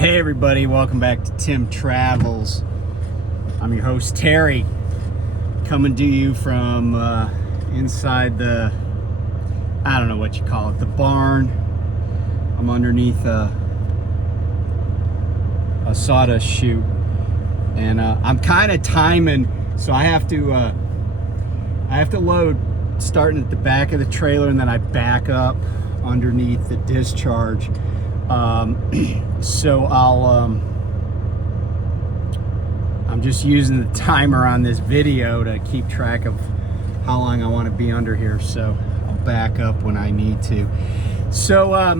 Hey everybody, welcome back to Tim Travels. I'm your host Terry, coming to you from inside the, I don't know what you call it, the barn. I'm underneath a sawdust chute, and I'm kind of timing, so I have to load starting at the back of the trailer, and then I back up underneath the discharge. So I'm just using the timer on this video to keep track of how long I want to be under here, so I'll back up when I need to. So I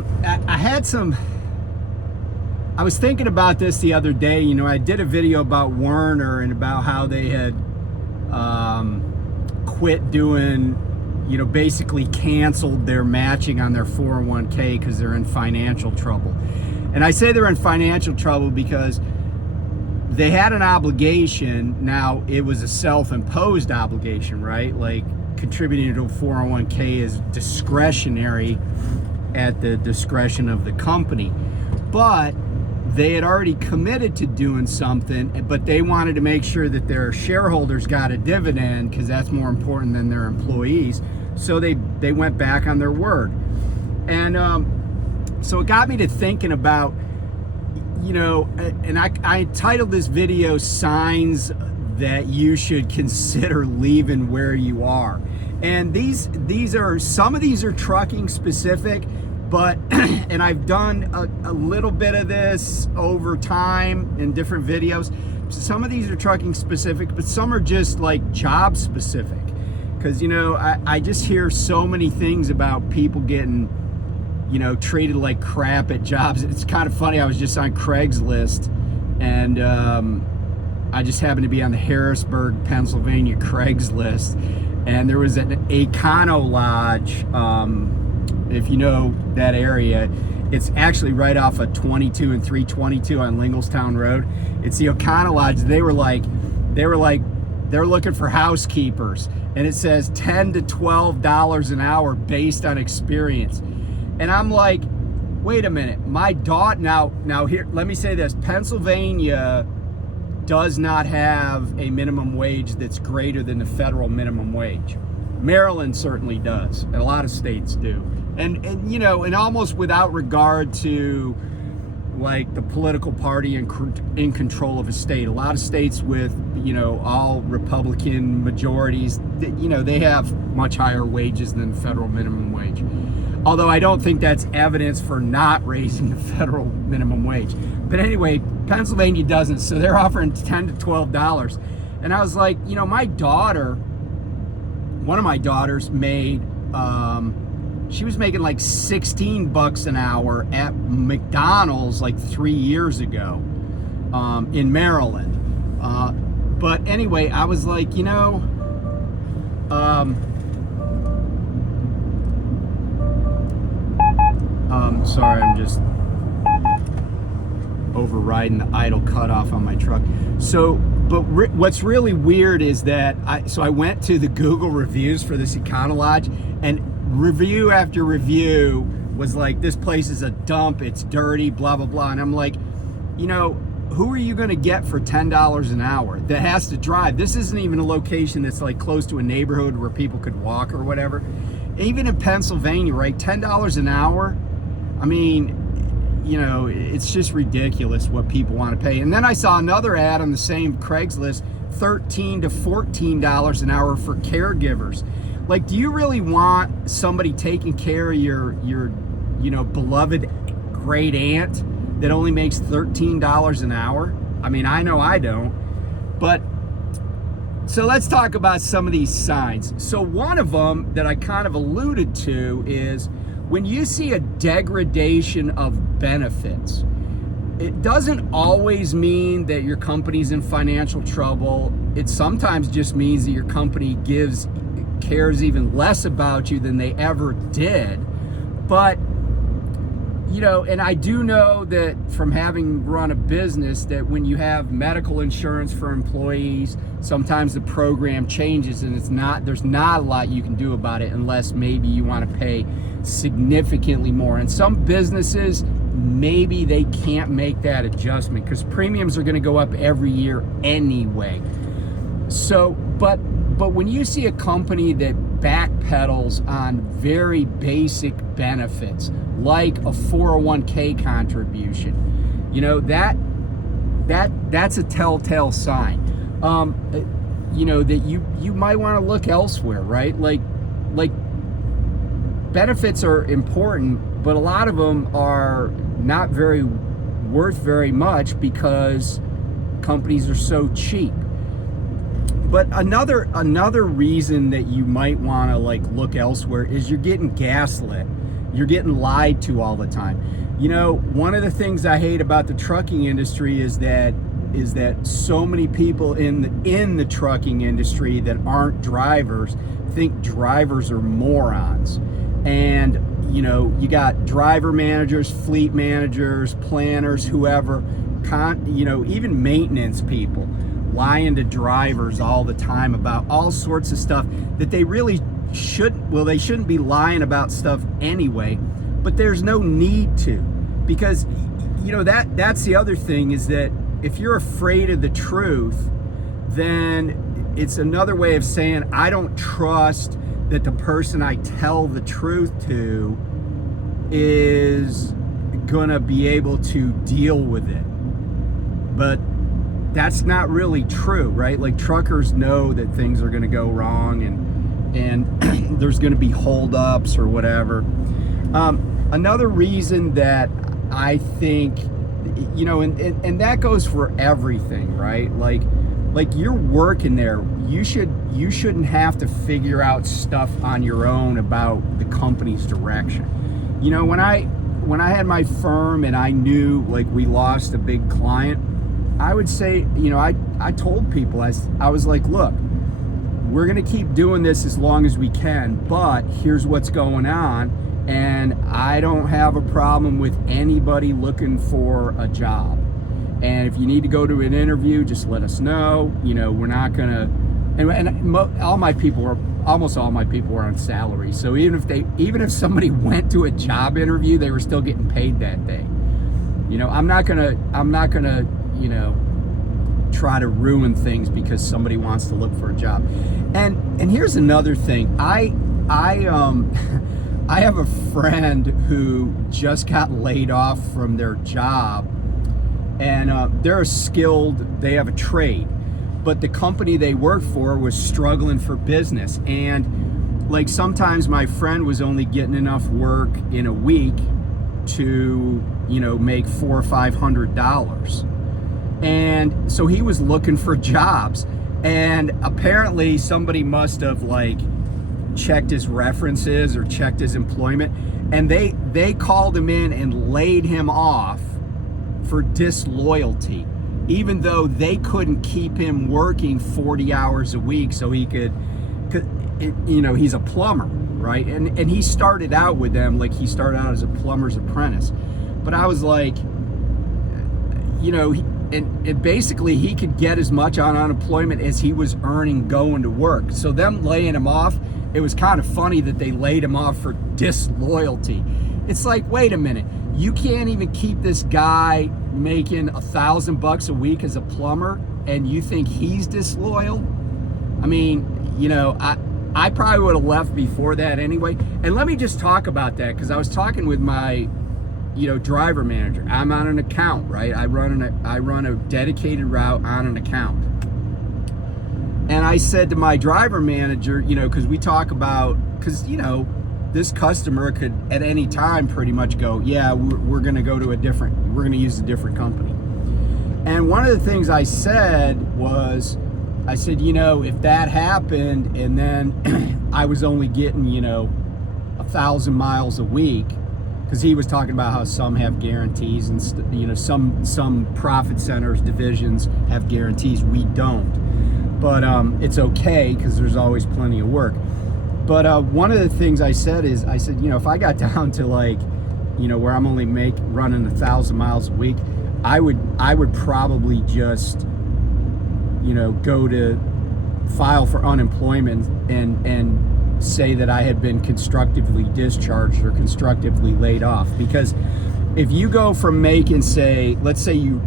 was thinking about this the other day. You know, I did a video about Werner and about how they had quit doing, you know, basically canceled their matching on their 401k because they're in financial trouble. And I say they're in financial trouble because they had an obligation. Now, it was a self-imposed obligation, right? Like, contributing to a 401k is discretionary at the discretion of the company. But they had already committed to doing something, but they wanted to make sure that their shareholders got a dividend because that's more important than their employees. So they went back on their word. And so it got me to thinking about, you know, and I titled this video Signs That You Should Consider Leaving Where You Are. And these are, some of these are trucking specific, but, and I've done a little bit of this over time in different videos. Some of these are trucking specific, but some are just like job specific. Because, you know, I just hear so many things about people getting, you know, treated like crap at jobs. It's kind of funny. I was just on Craigslist, and I just happened to be on the Harrisburg, Pennsylvania Craigslist, and there was an Econo Lodge. If you know that area, it's actually right off of 22 and 322 on Linglestown Road. It's the Econo Lodge. They're looking for housekeepers, and it says $10 to $12 an hour based on experience. And I'm like, wait a minute, my daughter, now here, let me say this, Pennsylvania does not have a minimum wage that's greater than the federal minimum wage. Maryland certainly does, and a lot of states do. And you know, and almost without regard to like the political party in control of a state. A lot of states with, you know, all Republican majorities, you know, they have much higher wages than the federal minimum wage. Although I don't think that's evidence for not raising the federal minimum wage. But anyway, Pennsylvania doesn't, so they're offering $10 to $12. And I was like, you know, my daughter, one of my daughters made, she was making like $16 an hour at McDonald's like 3 years ago in Maryland. But anyway, I was like, you know, sorry, I'm just overriding the idle cutoff on my truck. So, but what's really weird is that I went to the Google reviews for this Econo Lodge, and review after review was like, this place is a dump, it's dirty, blah, blah, blah. And I'm like, you know, who are you going to get for $10 an hour that has to drive? This isn't even a location that's like close to a neighborhood where people could walk or whatever. Even in Pennsylvania, right, $10 an hour, I mean, you know, it's just ridiculous what people want to pay. And then I saw another ad on the same Craigslist, $13 to $14 an hour for caregivers. Like, do you really want somebody taking care of your you know, beloved great aunt that only makes $13 an hour? I mean, I know I don't. But so let's talk about some of these signs. So one of them that I kind of alluded to is when you see a degradation of benefits. It doesn't always mean that your company's in financial trouble. It sometimes just means that your company cares even less about you than they ever did. But, you know, and I do know that from having run a business that when you have medical insurance for employees, sometimes the program changes and there's not a lot you can do about it unless maybe you want to pay significantly more. And some businesses maybe they can't make that adjustment because premiums are going to go up every year anyway. So, but when you see a company that backpedals on very basic benefits, like a 401k contribution, you know, that's a telltale sign. You know, that you might want to look elsewhere, right? Like benefits are important, but a lot of them are not worth very much because companies are so cheap. But another reason that you might want to like look elsewhere is you're getting gaslit. You're getting lied to all the time. You know, one of the things I hate about the trucking industry is that so many people in the trucking industry that aren't drivers think drivers are morons. And you know, you got driver managers, fleet managers, planners, whoever, you know, even maintenance people lying to drivers all the time about all sorts of stuff that they really they shouldn't be lying about stuff anyway, but there's no need to, because you know, that's the other thing, is that if you're afraid of the truth, then it's another way of saying I don't trust that the person I tell the truth to is gonna be able to deal with it. But that's not really true, right? Like, truckers know that things are gonna go wrong and there's gonna be holdups or whatever. Another reason that I think, you know, and that goes for everything, right? Like you're working there, you shouldn't have to figure out stuff on your own about the company's direction. You know, when I had my firm and I knew like we lost a big client, I would say, you know, I told people, I was like, look, we're gonna keep doing this as long as we can, but here's what's going on, and I don't have a problem with anybody looking for a job. And if you need to go to an interview, just let us know. You know, we're not gonna, and almost all my people were on salary. So even if somebody went to a job interview, they were still getting paid that day. You know, I'm not gonna, you know, try to ruin things because somebody wants to look for a job. And here's another thing. I have a friend who just got laid off from their job, and they're skilled, they have a trade, but the company they work for was struggling for business. And like, sometimes my friend was only getting enough work in a week to, you know, make $400 or $500. And so he was looking for jobs, and apparently somebody must have like checked his references or checked his employment, and they called him in and laid him off for disloyalty, even though they couldn't keep him working 40 hours a week so he could, you know, he's a plumber, right? And he started out with them, like he started out as a plumber's apprentice. But I was like, you know, and basically he could get as much on unemployment as he was earning going to work. So them laying him off, it was kind of funny that they laid him off for disloyalty. It's like, wait a minute, you can't even keep this guy making $1,000 a week as a plumber, and you think he's disloyal? I mean, you know, I probably would have left before that anyway. And let me just talk about that, because I was talking with my, you know, driver manager. I'm on an account, right? I run a dedicated route on an account. And I said to my driver manager, you know, because we talk about, because, you know, this customer could at any time pretty much go, yeah, we're going to go to we're going to use a different company. And one of the things I said was, I said, you know, if that happened and then I was only getting, you know, 1,000 miles a week, because he was talking about how some have guarantees and, you know, some profit centers, divisions have guarantees. We don't. But it's okay because there's always plenty of work. But one of the things I said is, I said, you know, if I got down to like, you know, where I'm only running 1,000 miles a week, I would probably just, you know, go to file for unemployment and say that I had been constructively discharged or constructively laid off, because if you go from making, say, let's say you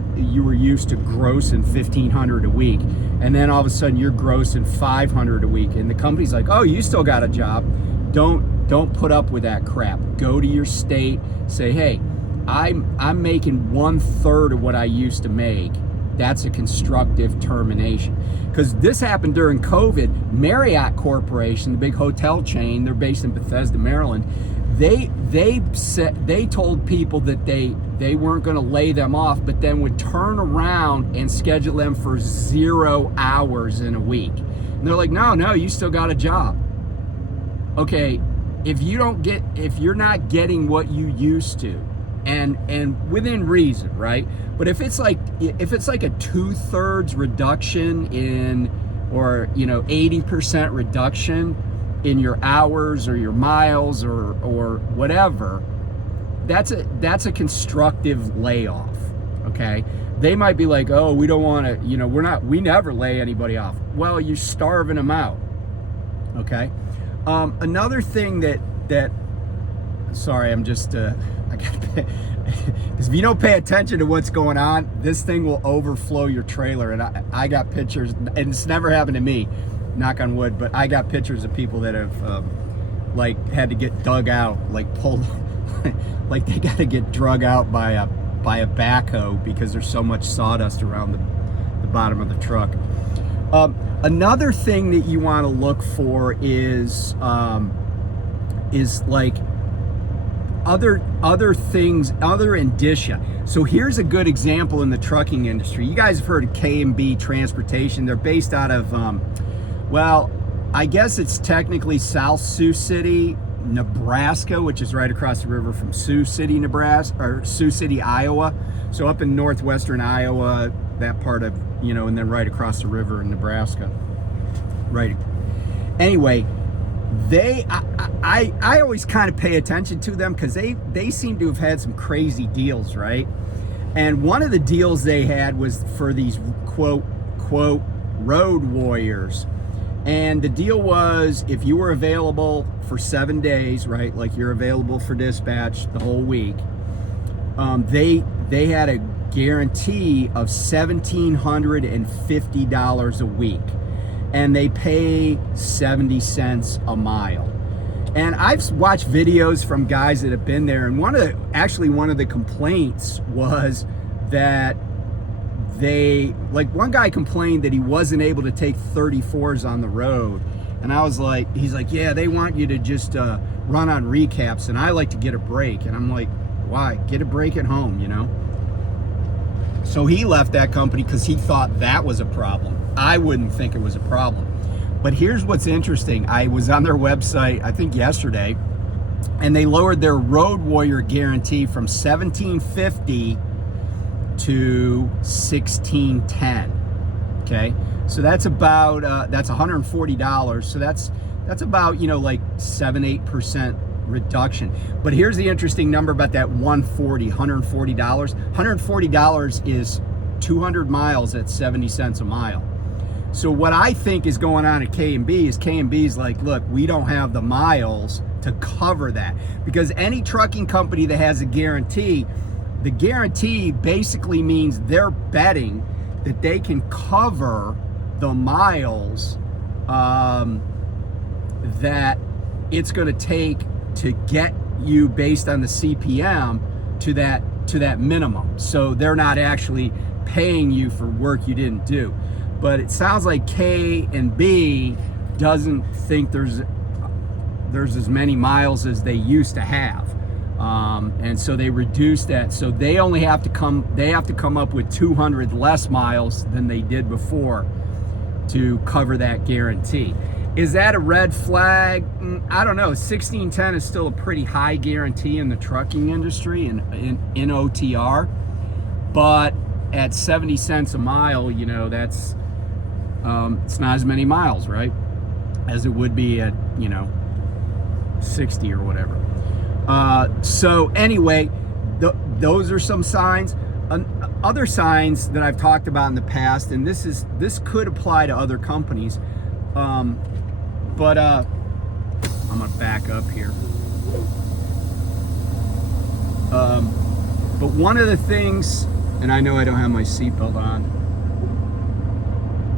were used to grossing $1,500 a week, and then all of a sudden you're grossing $500 a week, and the company's like, oh, you still got a job. Don't put up with that crap. Go to your state, say, hey, I'm making 1/3 of what I used to make. That's a constructive termination. Because this happened during COVID. Marriott Corporation, the big hotel chain, they're based in Bethesda, Maryland. They told people that they weren't going to lay them off, but then would turn around and schedule them for 0 hours in a week. And they're like, no, you still got a job. Okay, if you're not getting what you used to, and within reason, right? But if it's like a 2/3 reduction in, or 80% reduction in your hours or your miles or whatever, that's a constructive layoff. Okay, they might be like, oh, we don't want to, we never lay anybody off. Well, you're starving them out. Okay. Another thing that sorry, I'm just I got, because if you don't pay attention to what's going on, this thing will overflow your trailer. And I got pictures, and it's never happened to me, knock on wood, but I got pictures of people that have like had to get dug out, like pulled, like they got to get drug out by a backhoe because there's so much sawdust around the bottom of the truck. Another thing that you want to look for is like other things, other indicia. So here's a good example in the trucking industry. You guys have heard of K&B Transportation. They're based out of, well, I guess it's technically South Sioux City, Nebraska, which is right across the river from Sioux City, Nebraska, or Sioux City, Iowa. So up in northwestern Iowa, that part of, and then right across the river in Nebraska. Right. Anyway, I always kind of pay attention to them because they seem to have had some crazy deals, right? And one of the deals they had was for these quote road warriors. And the deal was, if you were available for 7 days, right, like you're available for dispatch the whole week, they had a guarantee of $1,750 a week, and they pay 70 cents a mile. And I've watched videos from guys that have been there, and one of the complaints was that one guy complained that he wasn't able to take 34s on the road. And I was like, he's like, yeah, they want you to just run on recaps, and I like to get a break. And I'm like, why? Get a break at home, So he left that company because he thought that was a problem. I wouldn't think it was a problem. But here's what's interesting. I was on their website, I think yesterday, and they lowered their road warrior guarantee from $1,750 to $1,610. Okay, so that's about that's $140. So that's about like 7-8% reduction. But here's the interesting number about that $140. $140 is 200 miles at 70 cents a mile. So what I think is going on at K&B is K&B's like, look, we don't have the miles to cover that, because any trucking company that has a guarantee, the guarantee basically means they're betting that they can cover the miles that it's going to take to get you based on the CPM to that minimum. So they're not actually paying you for work you didn't do. But it sounds like K&B doesn't think there's as many miles as they used to have, and so they reduced that. So they only have to come up with 200 less miles than they did before to cover that guarantee. Is that a red flag? I don't know. 1610 is still a pretty high guarantee in the trucking industry and in OTR, but at 70 cents a mile, that's it's not as many miles, right, as it would be at 60 or whatever. So anyway, those are some signs. Other signs that I've talked about in the past, and this could apply to other companies, but I'm gonna back up here. But one of the things, and I know I don't have my seatbelt on.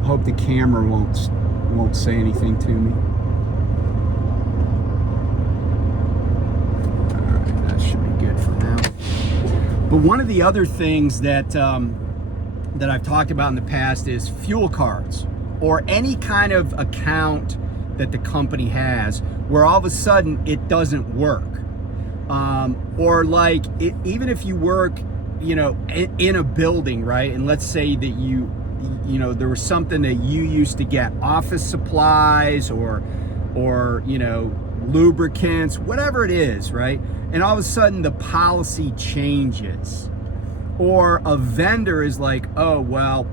I hope the camera won't say anything to me. All right, that should be good for now. But one of the other things that that I've talked about in the past is fuel cards, or any kind of account that the company has where all of a sudden it doesn't work. Or like even if you work, you know, in a building, right? And let's say that you know, there was something that you used to get, office supplies or you know, lubricants, whatever it is, right? And all of a sudden the policy changes, or a vendor is like, oh, well,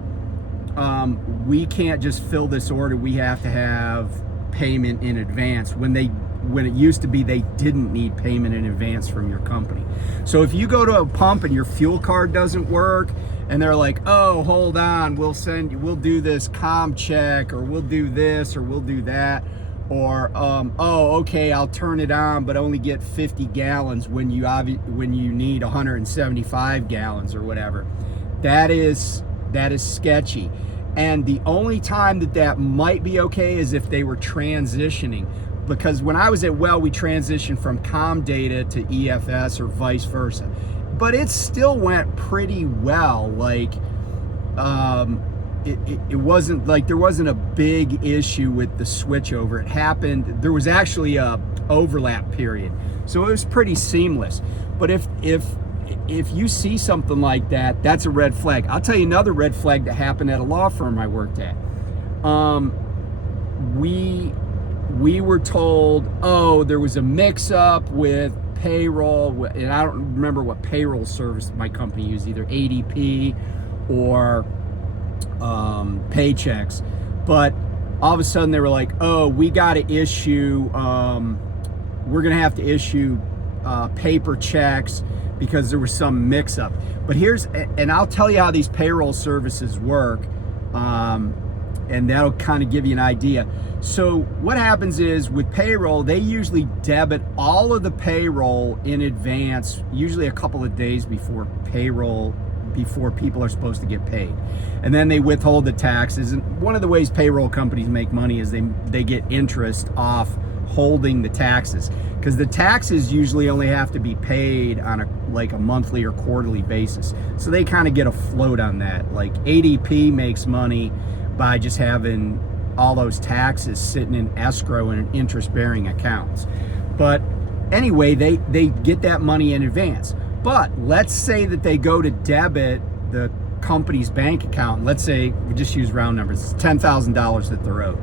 we can't just fill this order, we have to have payment in advance, when it used to be they didn't need payment in advance from your company. So if you go to a pump and your fuel card doesn't work, and they're like, oh, hold on, we'll do this com check, or we'll do this, or we'll do that, or oh, okay, I'll turn it on, but only get 50 gallons when you need 175 gallons or whatever. That is sketchy. And the only time that might be okay is if they were transitioning. Because when I was at Well, we transitioned from com data to EFS or vice versa. But it still went pretty well. Like, it wasn't like there wasn't a big issue with the switchover. It happened, there was actually a overlap period. So it was pretty seamless. But if you see something like that, that's a red flag. I'll tell you another red flag that happened at a law firm I worked at. We were told, oh, there was a mix-up with payroll, and I don't remember what payroll service my company used, either ADP or Paychecks. But all of a sudden they were like, oh, we got to issue, we're going to have to issue paper checks because there was some mix-up. But and I'll tell you how these payroll services work, and that'll kind of give you an idea. So what happens is with payroll, they usually debit all of the payroll in advance, usually a couple of days before people are supposed to get paid. And then they withhold the taxes. And one of the ways payroll companies make money is they get interest off holding the taxes, because the taxes usually only have to be paid on a monthly or quarterly basis. So they kind of get a float on that. Like ADP makes money by just having all those taxes sitting in escrow and interest-bearing accounts. But anyway, they get that money in advance. But let's say that they go to debit the company's bank account. Let's say, we just use round numbers, it's $10,000 that they're owed.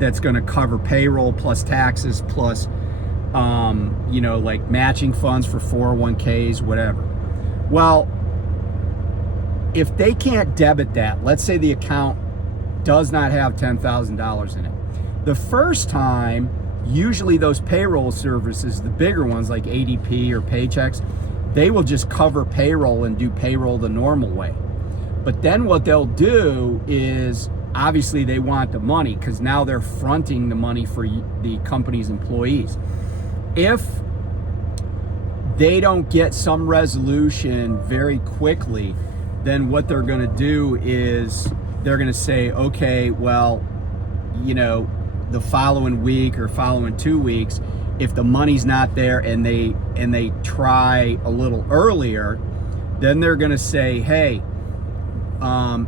That's going to cover payroll plus taxes plus, you know, like matching funds for 401ks, whatever. Well, if they can't debit that, let's say the account does not have $10,000 in it. The first time, usually those payroll services, the bigger ones like ADP or Paychecks, they will just cover payroll and do payroll the normal way. But then what they'll do is, obviously they want the money because now they're fronting the money for the company's employees. If they don't get some resolution very quickly, then what they're going to do is they're going to say, okay, well, you know, the following week or following 2 weeks, if the money's not there and they try a little earlier, then they're going to say, hey,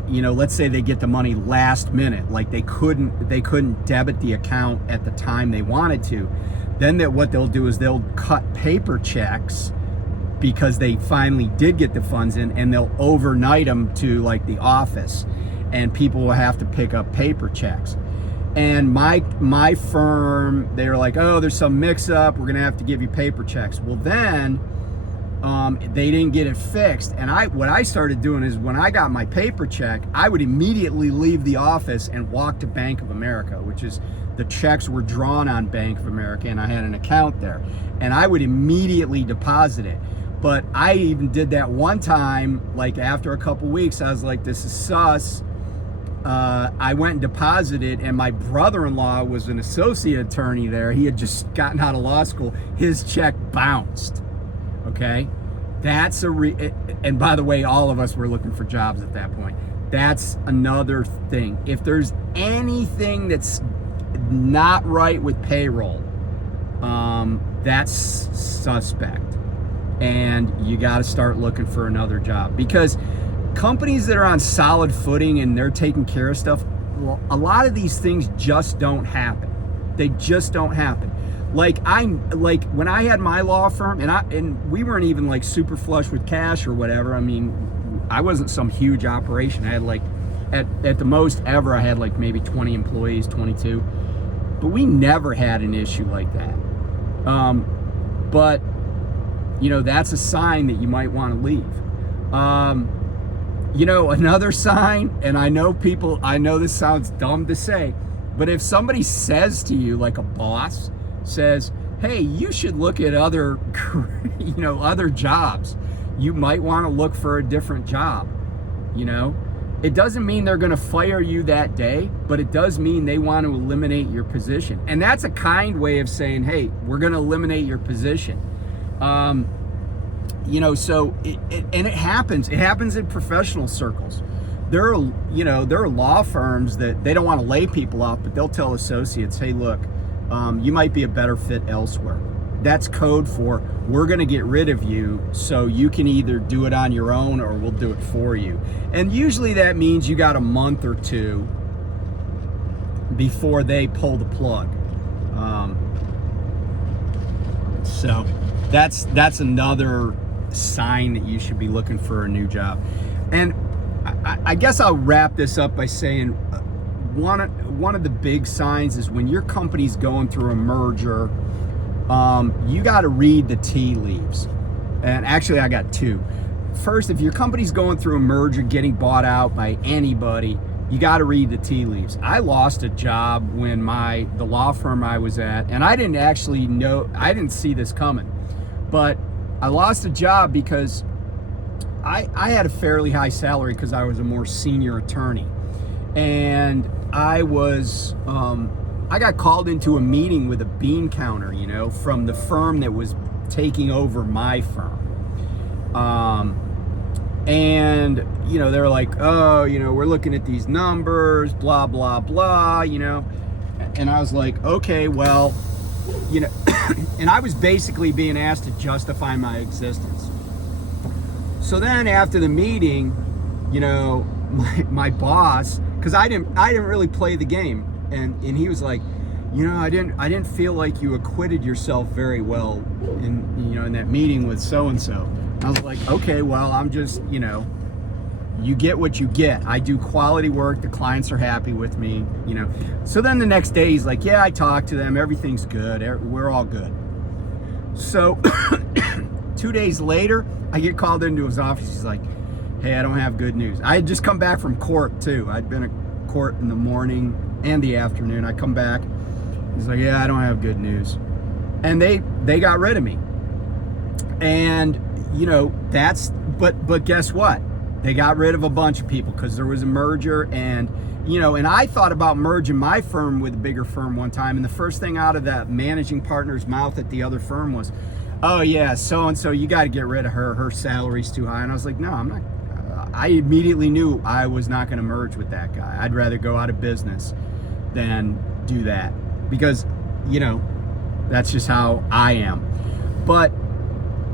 you know, let's say they get the money last minute, like they couldn't debit the account at the time they wanted to. Then what they'll do is they'll cut paper checks because they finally did get the funds in, and they'll overnight them to like the office, and people will have to pick up paper checks. And my firm, they were like, oh, there's some mix-up, we're gonna have to give you paper checks. Well, then they didn't get it fixed. And what I started doing is, when I got my paper check, I would immediately leave the office and walk to Bank of America, which is, the checks were drawn on Bank of America, and I had an account there, and I would immediately deposit it. But I even did that one time, like after a couple weeks, I was like, this is sus. I went and deposited, and my brother-in-law was an associate attorney there. He had just gotten out of law school. His check bounced, okay? That's and by the way, all of us were looking for jobs at that point. That's another thing. If there's anything that's not right with payroll, that's suspect. And you got to start looking for another job, because companies that are on solid footing and they're taking care of stuff, well, a lot of these things just don't happen. They just don't happen. Like when I had my law firm, and we weren't even like super flush with cash or whatever. I mean, I wasn't some huge operation. I had like at the most ever, I had like maybe 20 employees, 22. But we never had an issue like that. But that's a sign that you might want to leave. Another sign, and I know this sounds dumb to say, but if somebody says to you, like a boss says, hey, you should look at other jobs, you might want to look for a different job. It doesn't mean they're going to fire you that day, but it does mean they want to eliminate your position. And that's a kind way of saying, hey, we're going to eliminate your position. So it happens in professional circles. There are law firms that they don't want to lay people off, but they'll tell associates, hey, look, you might be a better fit elsewhere. That's code for, we're going to get rid of you, so you can either do it on your own or we'll do it for you. And usually that means you got a month or two before they pull the plug. So that's another sign that you should be looking for a new job. And I guess I'll wrap this up by saying one of the big signs is when your company's going through a merger, you got to read the tea leaves. And actually I got two. First, if your company's going through a merger, getting bought out by anybody, you got to read the tea leaves. I lost a job when the law firm I was at, and I didn't see this coming, but I lost a job because I had a fairly high salary because I was a more senior attorney. And I got called into a meeting with a bean counter, from the firm that was taking over my firm. And they're like, oh, we're looking at these numbers, blah, blah, blah, and I was like, okay, well, and I was basically being asked to justify my existence. So then after the meeting, my boss, because I didn't really play the game, and he was like, I didn't feel like you acquitted yourself very well in that meeting with so and so. I was like, okay, well, I'm just, you get what you get. I do quality work. The clients are happy with me, So then the next day he's like, yeah, I talked to them. Everything's good. We're all good. So 2 days later, I get called into his office. He's like, hey, I don't have good news. I had just come back from court too. I'd been at court in the morning and the afternoon. I come back. He's like, yeah, I don't have good news. And they got rid of me. And but guess what? They got rid of a bunch of people because there was a merger, and I thought about merging my firm with a bigger firm one time, and the first thing out of that managing partner's mouth at the other firm was, oh yeah, so and so, you got to get rid of her. Her salary's too high. And I was like, no, I'm not. I immediately knew I was not going to merge with that guy. I'd rather go out of business than do that, because that's just how I am. But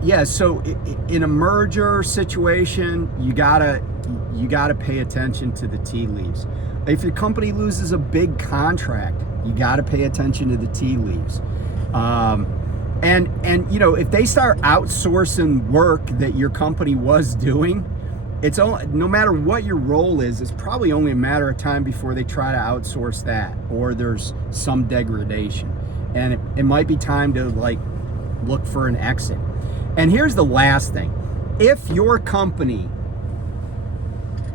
yeah, so in a merger situation, you gotta pay attention to the tea leaves. If your company loses a big contract, you gotta pay attention to the tea leaves. And if they start outsourcing work that your company was doing, it's only, no matter what your role is, it's probably only a matter of time before they try to outsource that, or there's some degradation, and it might be time to look for an exit. And here's the last thing. If your company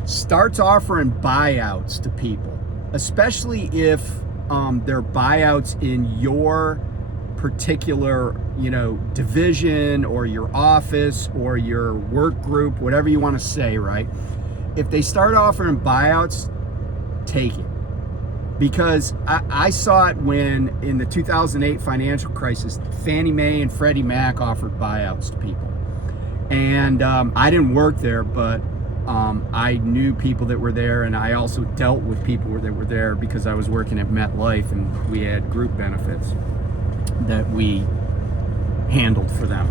starts offering buyouts to people, especially if they're buyouts in your particular, division or your office or your work group, whatever you want to say, right? If they start offering buyouts, take it. Because I saw it when, in the 2008 financial crisis, Fannie Mae and Freddie Mac offered buyouts to people. And I didn't work there, but I knew people that were there, and I also dealt with people that were there because I was working at MetLife, and we had group benefits that we handled for them.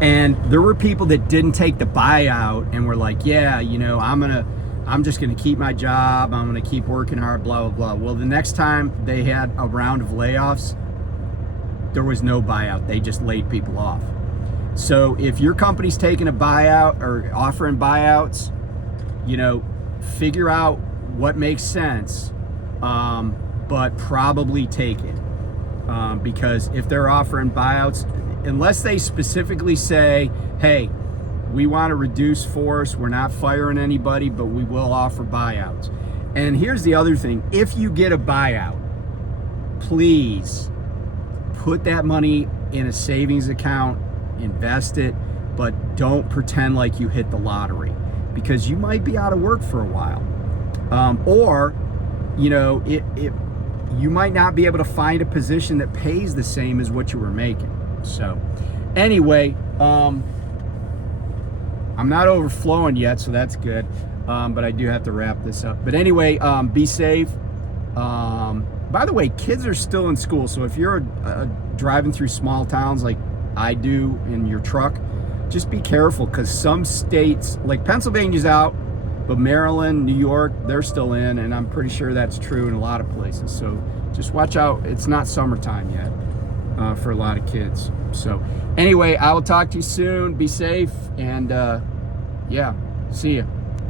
And there were people that didn't take the buyout and were like, yeah, you know, I'm just gonna keep my job, I'm gonna keep working hard, blah, blah, blah. Well, the next time they had a round of layoffs, there was no buyout. They just laid people off. So if your company's taking a buyout or offering buyouts, you know, figure out what makes sense, but probably take it. Because if they're offering buyouts, unless they specifically say, hey, we want to reduce force, we're not firing anybody, but we will offer buyouts. And here's the other thing. If you get a buyout, please put that money in a savings account, invest it, but don't pretend like you hit the lottery, because you might be out of work for a while. Or, you know, you might not be able to find a position that pays the same as what you were making. So anyway, I'm not overflowing yet, so that's good. But I do have to wrap this up. But anyway, be safe. By the way, kids are still in school, so if you're driving through small towns like I do in your truck, just be careful, because some states, like Pennsylvania's out, but Maryland, New York, they're still in, and I'm pretty sure that's true in a lot of places. So just watch out. It's not summertime yet for a lot of kids. So anyway, I will talk to you soon. Be safe, and yeah, see ya.